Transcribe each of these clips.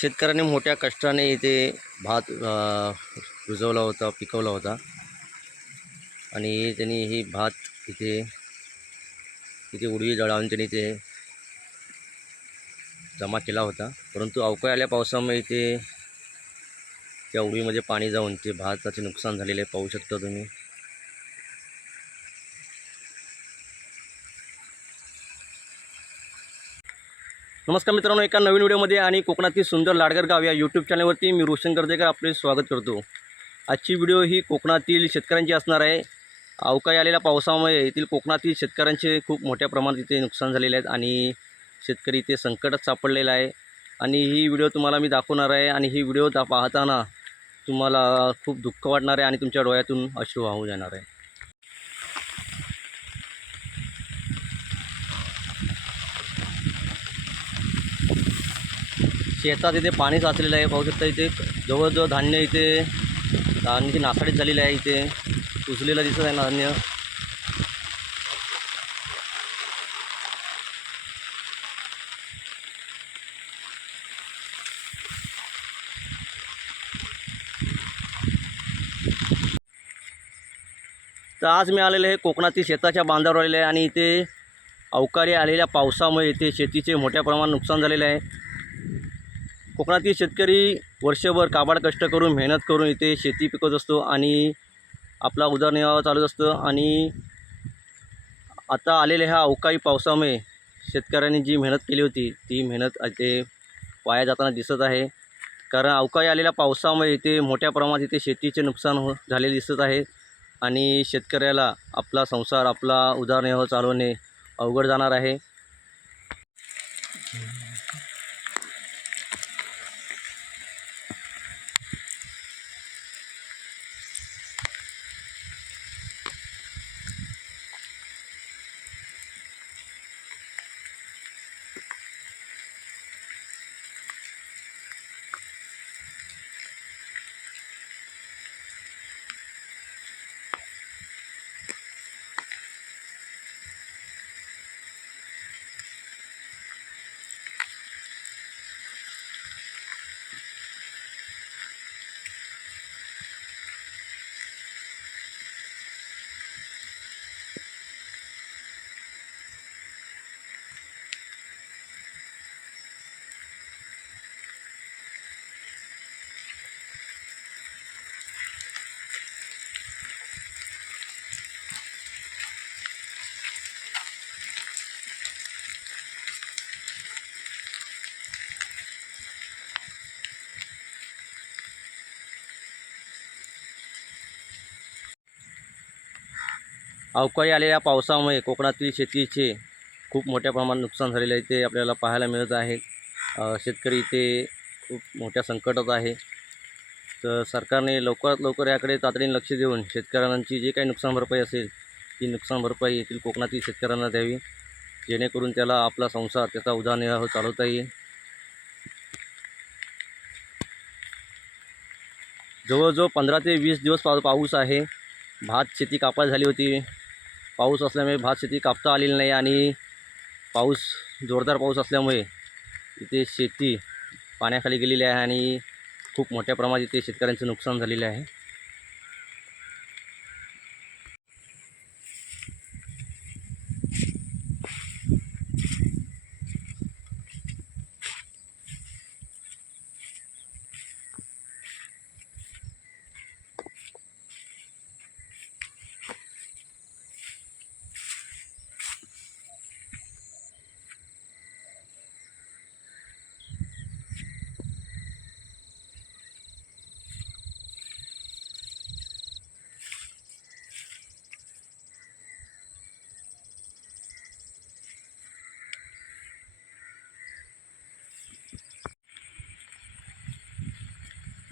शेतकऱ्यांनी मोठ्या कष्टाने इथे भात रुजवला होता पिकवला होता. आणि त्यांनी ही भात इथे इथे उडवी जळावून त्यांनी ते जमा केला होता. परंतु अवकाळी आल्या पावसामुळे इथे त्या उडवीमध्ये पाणी जाऊन ते भाताचे नुकसान झालेले पाहू शकता तुम्ही. नमस्कार मित्रांनो एका नवीन व्हिडिओमध्ये आणि कोकणातील सुंदर लाडगर गाव या यूट्यूब चॅनलवरती मी रोशन गर्देकर आपले स्वागत करतो. आजची व्हिडिओ ही कोकणातील शेतकऱ्यांची असणार आहे. अवकाळी आलेल्या पावसामुळे येथील कोकणातील शेतकऱ्यांचे खूप मोठ्या प्रमाणात इथे नुकसान झालेले आहेत आणि शेतकरी इथे संकटात सापडलेला आहे. आणि ही व्हिडिओ तुम्हाला मी दाखवणार आहे आणि ही व्हिडिओ दा पाहताना तुम्हाला खूप दुःख वाटणार आहे आणि तुमच्या डोळ्यातून अश्रू वाहू जाणार आहे. शेतात इथे पाणी साचलेलं आहे. पाहू शकता इथे जवळजवळ धान्य इथे धान्याची नासाडी झालेली आहे इथे. कुजलेलं दिसत आहे धान्य. तर आज मी आलेले आहे कोकणातील शेताच्या बांधावर आलेले आहे आणि इथे अवकाळी आलेल्या पावसामुळे इथे शेतीचे मोठ्या प्रमाणात नुकसान झालेले आहे. कोकणातील शेतकरी वर्षभर काबाड कष्ट करून मेहनत करून इथे शेती पिकवत असतो आणि आपला उदरनिर्वाह चालत असतं आणि आता आलेल्या ह्या अवकाळी पावसामुळे शेतकऱ्यांनी जी मेहनत केली होती ती मेहनत इथे वाया जाताना दिसत आहे. कारण अवकाळी आलेल्या पावसामुळे इथे मोठ्या प्रमाणात इथे शेतीचे नुकसान हो झालेले दिसत आहे आणि शेतकऱ्याला आपला संसार आपला उदरनिर्वाह चालवणे अवघड जाणार आहे. अवकाळी आलेल्या पावसामुळे कोकणातील शेतीचे खूप मोठ्या प्रमाणात नुकसान झालेले आहे. ते आपल्याला पाहायला मिळत आहे. शेतकरी इथे खूप मोठ्या संकटात आहे. तर सरकारने लवकरात लवकर याकडे तातडीने लक्ष देऊन शेतकऱ्यांची जे काही नुकसान भरपाई असेल ती नुकसान भरपाई येथील कोकणातील शेतकऱ्यांना द्यावी. जेणेकरून त्याला आपला संसार त्याचा उदरनिर्वाह चालवता येईल. जवळजवळ पंधरा ते वीस दिवस पा पाऊस आहे. भात शेती कापाय झाली होती. पाऊस असल्यामुळे भात शेती कापता आलेली नाही आणि पाऊस जोरदार पाऊस असल्यामुळे इथे शेती पाण्याखाली गेलेली आहे आणि खूप मोठ्या प्रमाणात इथे शेतकऱ्यांचं नुकसान झालेलं आहे.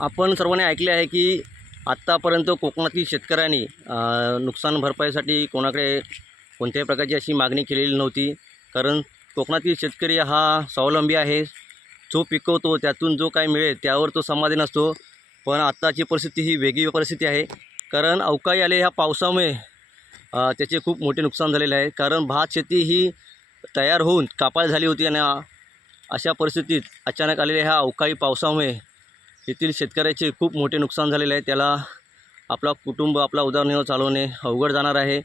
आपण सर्वांनी ऐकले आहे की आत्तापर्यंत कोकणातील शेतकऱ्यांनी नुकसान भरपाईसाठी कोणाकडे कोणत्याही प्रकारची अशी मागणी केलेली नव्हती. कारण कोकणातील शेतकरी हा स्वावलंबी आहे. जो पिकवतो त्यातून जो काय मिळेल त्यावर तो समाधान असतो. पण आत्ताची परिस्थिती ही वेगळी परिस्थिती आहे. कारण अवकाळी आले ह्या पावसामुळे त्याचे खूप मोठे नुकसान झालेले आहे. कारण भात शेती ही तयार होऊन कापाळ झाली होती आणि अशा परिस्थितीत अचानक आलेल्या ह्या अवकाळी पावसामुळे येथील शेतकऱ्याचे खूप मोठे नुकसान झालेले आहे. त्याला आपला कुटुंब आपला उदरनिर्वाह चालवणे अवघड जाणार आहे.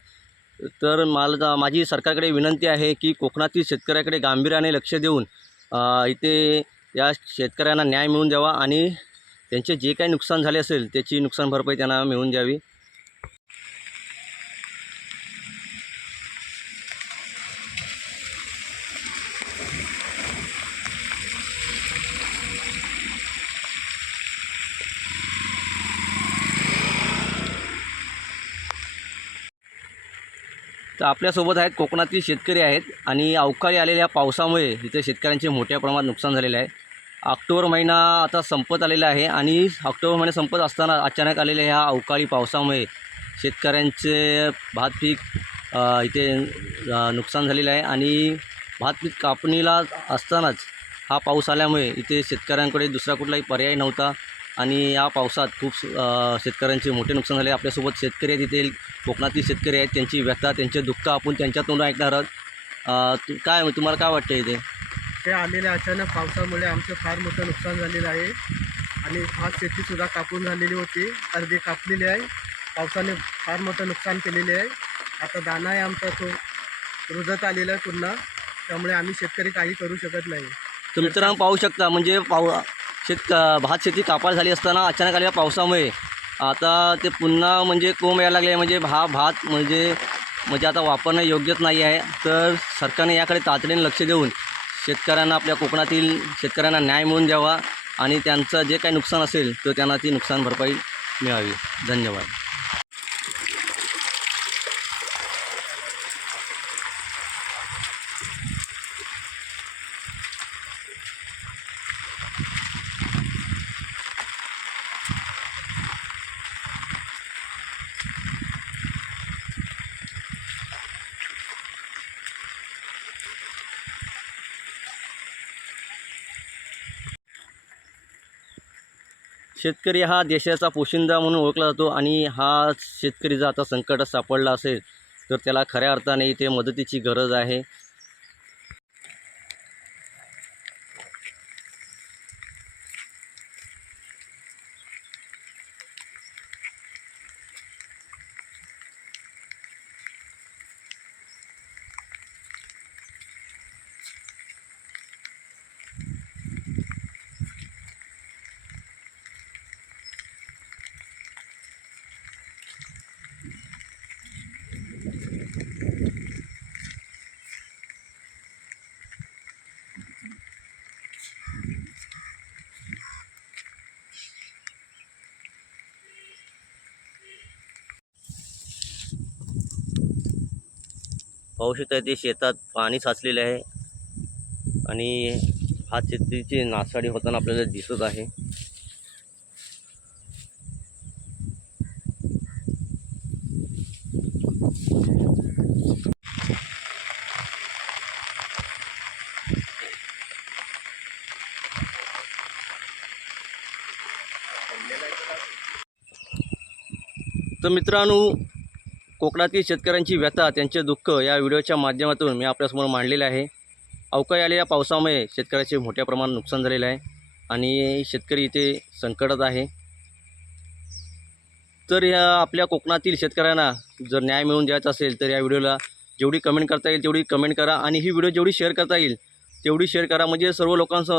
तर मला माझी सरकारकडे विनंती आहे की कोकणातील शेतकऱ्याकडे गांभीर्याने लक्ष देऊन इथे या शेतकऱ्यांना न्याय मिळून द्यावा आणि त्यांचे जे काही नुकसान झाले असेल त्याची नुकसान भरपाई त्यांना मिळून द्यावी. तर आपल्यासोबत आहेत कोकणातील शेतकरी आहेत आणि अवकाळी आलेल्या पावसामुळे इथे शेतकऱ्यांचे मोठ्या प्रमाणात नुकसान झालेले आहे. ऑक्टोबर महिना आता संपत आलेला आहे आणि ऑक्टोबर महिना संपत असताना अचानक आलेल्या ह्या अवकाळी पावसामुळे शेतकऱ्यांचे भात पीक इथे नुकसान झालेलं आहे आणि भात पीक कापणीला असतानाच हा पाऊस आल्यामुळे इथे शेतकऱ्यांकडे दुसरा कुठलाही पर्याय नव्हता. आणि या पावसात खूप शेतकऱ्यांचे मोठे नुकसान झाले. आपल्यासोबत शेतकरी आहेत इथे कोकणातील शेतकरी आहेत त्यांची व्यथा त्यांचे दुःख आपण त्यांच्या तोंडून ऐकणार आहोत. काय तुम्हाला काय वाटतं इथे? ते आलेल्या अचानक पावसामुळे आमचं फार मोठं नुकसान झालेलं आहे. आणि भात शेतीसुद्धा कापून झालेली होती. अर्धी कापलेली आहे. पावसाने फार मोठं नुकसान केलेले आहे. आता दाना आहे आमचा तो रुजत आलेला आहे पुन्हा त्यामुळे आम्ही शेतकरी काही करू शकत नाही. तर मित्रांनो पाहू शकता. म्हणजे पाऊ शेत भात शेती कापाळ झाली असताना अचानक आलेल्या पावसामुळे आता ते पुन्हा म्हणजे कोंब यायला लागले. म्हणजे हा भात म्हणजे म्हणजे आता वापरणं योग्यच नाही आहे. तर सरकारने याकडे तातडीने लक्ष देऊन शेतकऱ्यांना आपल्या कोकणातील शेतकऱ्यांना न्याय मिळून द्यावा आणि त्यांचं जे काही नुकसान असेल तर त्यांना ती नुकसान भरपाई मिळावी. धन्यवाद. शेतकरी हा देशाचा पोशिंदा म्हणून ओळखला जातो आणि हा शेतकरी जर आता संकटात सापडला असेल तर त्याला खऱ्या अर्थाने इथे मदतीची गरज आहे. पाहू शकता ते शेतात पाणी साचलेले आहे. आणि हा शेतीची नासाडी होताना आपल्याला दिसत आहे. तर मित्रांनो कोकणातील शेतकऱ्यांची व्यथा त्यांचे दुःख या व्हिडिओच्या माध्यमातून मी आपल्यासमोर मांडलेले आहे. अवकाळी आलेल्या पावसामुळे शेतकऱ्याचे मोठ्या प्रमाणात नुकसान झालेलं आहे आणि शेतकरी इथे संकटात आहे. तर या आपल्या कोकणातील शेतकऱ्यांना जर न्याय मिळवून द्यायचा असेल तर या व्हिडिओला जेवढी कमेंट करता येईल तेवढी कमेंट करा आणि ही व्हिडिओ जेवढी शेअर करता येईल तेवढी शेअर करा. म्हणजे सर्व लोकांस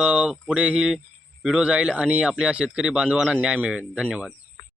पुढे ही व्हिडिओ जाईल आणि आपल्या शेतकरी बांधवांना न्याय मिळेल. धन्यवाद.